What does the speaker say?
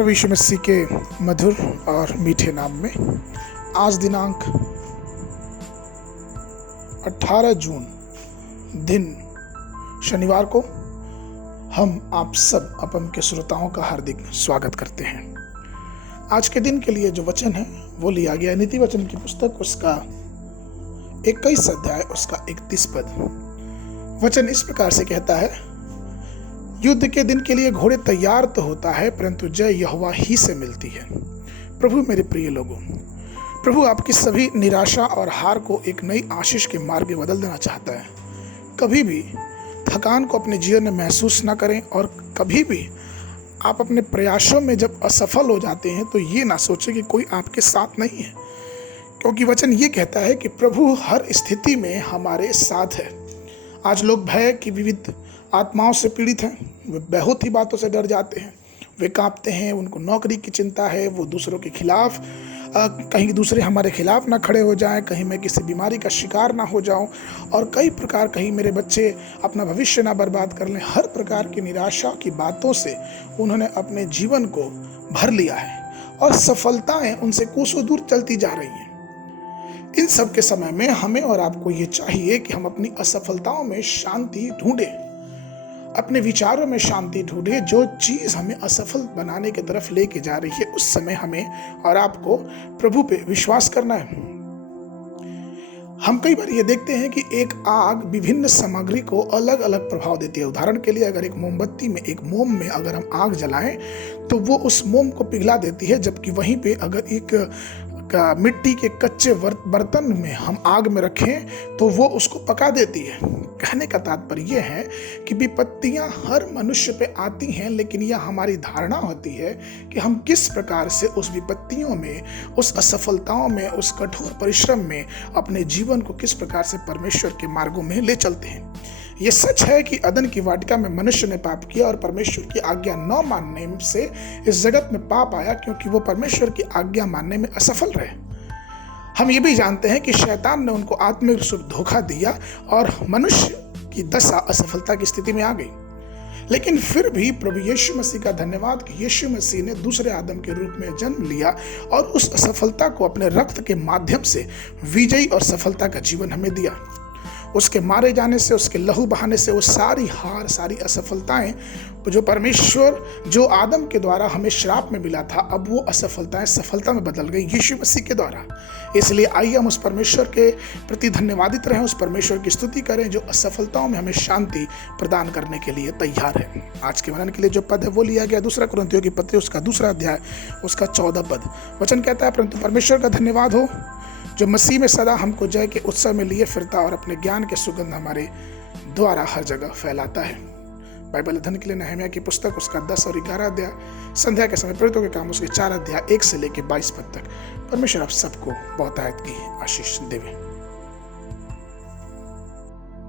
प्रभु यीशु मसीह के मधुर और मीठे नाम में आज दिनांक 18 जून दिन शनिवार को हम आप सब अपन के श्रोताओं का हार्दिक स्वागत करते हैं। आज के दिन के लिए जो वचन है वो लिया गया नीति वचन की पुस्तक उसका 21 अध्याय उसका 31 पद। वचन इस प्रकार से कहता है, युद्ध के दिन के लिए घोड़े तैयार तो होता है परंतु जय यहोवा ही से मिलती है। प्रभु मेरे प्रिय लोगों, प्रभु आपकी सभी निराशा और हार को एक नई आशीष के मार्ग में बदल देना चाहता है। कभी भी थकान को अपने जीवन में महसूस ना करें और कभी भी आप अपने प्रयासों में जब असफल हो जाते हैं तो ये ना सोचें कि कोई आपके साथ नहीं है, क्योंकि वचन ये कहता है कि प्रभु हर स्थिति में हमारे साथ है। आज लोग भय की विविध आत्माओं से पीड़ित हैं, वे बहुत ही बातों से डर जाते हैं, वे कांपते हैं, उनको नौकरी की चिंता है, वो दूसरों के खिलाफ कहीं दूसरे हमारे खिलाफ ना खड़े हो जाएं, कहीं मैं किसी बीमारी का शिकार ना हो जाऊं और कई प्रकार कहीं मेरे बच्चे अपना भविष्य ना बर्बाद कर लें। हर प्रकार की निराशा की बातों से उन्होंने अपने जीवन को भर लिया है और सफलताएं उनसे कोसों दूर चलती जा रही हैं। इन सब के समय में हमें और आपको ये चाहिए कि हम अपनी असफलताओं में शांति ढूंढें, अपने विचारों में शांति ढूंढे। जो चीज हमें असफल बनाने की तरफ लेके जा रही है उस समय हमें और आपको प्रभु पे विश्वास करना है। हम कई बार ये देखते हैं कि एक आग विभिन्न सामग्री को अलग अलग प्रभाव देती है। उदाहरण के लिए अगर एक मोमबत्ती में एक मोम में अगर हम आग जलाएं तो वो उस मोम को पिघला देती है, जबकि वहीं पे अगर एक मिट्टी के कच्चे बर्तन में हम आग में रखें तो वो उसको पका देती है। कहने का तात्पर्य यह है कि विपत्तियां हर मनुष्य पे आती हैं, लेकिन यह हमारी धारणा होती है कि हम किस प्रकार से उस विपत्तियों में, उस असफलताओं में, उस कठोर परिश्रम में अपने जीवन को किस प्रकार से परमेश्वर के मार्गों में ले चलते हैं। ये सच है कि अदन की वाटिका में मनुष्य ने पाप किया और परमेश्वर की आज्ञा न मानने से इस जगत में पाप आया, क्योंकि वो परमेश्वर की आज्ञा मानने में असफल रहे। हम ये भी जानते हैं कि शैतान ने उनको आत्मिक रूप से धोखा दिया और मनुष्य की दशा असफलता की स्थिति में आ गई। लेकिन फिर भी प्रभु यीशु मसीह का धन्यवाद कि यीशु मसीह ने दूसरे आदम के रूप में जन्म लिया और उस असफलता को अपने रक्त के माध्यम से विजयी और सफलता का जीवन हमें दिया। उसके मारे जाने से, उसके लहू बहाने से वो सारी हार, सारी असफलताएं जो परमेश्वर, जो आदम के द्वारा हमें श्राप में मिला था, अब वो असफलताएं सफलता में बदल गई यीशु मसीह के द्वारा। इसलिए आइए हम उस परमेश्वर के प्रति धन्यवादित रहें, उस परमेश्वर की स्तुति करें जो असफलताओं में हमें शांति प्रदान करने के लिए तैयार है। आज के मनन के लिए जो पद है वो लिया गया 2 कुरिन्थियों की पत्री उसका 2 अध्याय उसका 14 पद। वचन कहता है, परंतु परमेश्वर का धन्यवाद हो जो मसीह में सदा हमको जय के उत्सव में लिए फिरता और अपने ज्ञान के सुगंध हमारे द्वारा हर जगह फैलाता है। बाइबल अध्ययन के लिए नहम्याह की पुस्तक उसका 10 और 11 अध्याय, संध्या के समय प्रेरितों के काम उसके 4 अध्याय 1 से लेकर 22 पद तक। परमेश्वर आप सबको बहुतायत की आशीष देवे।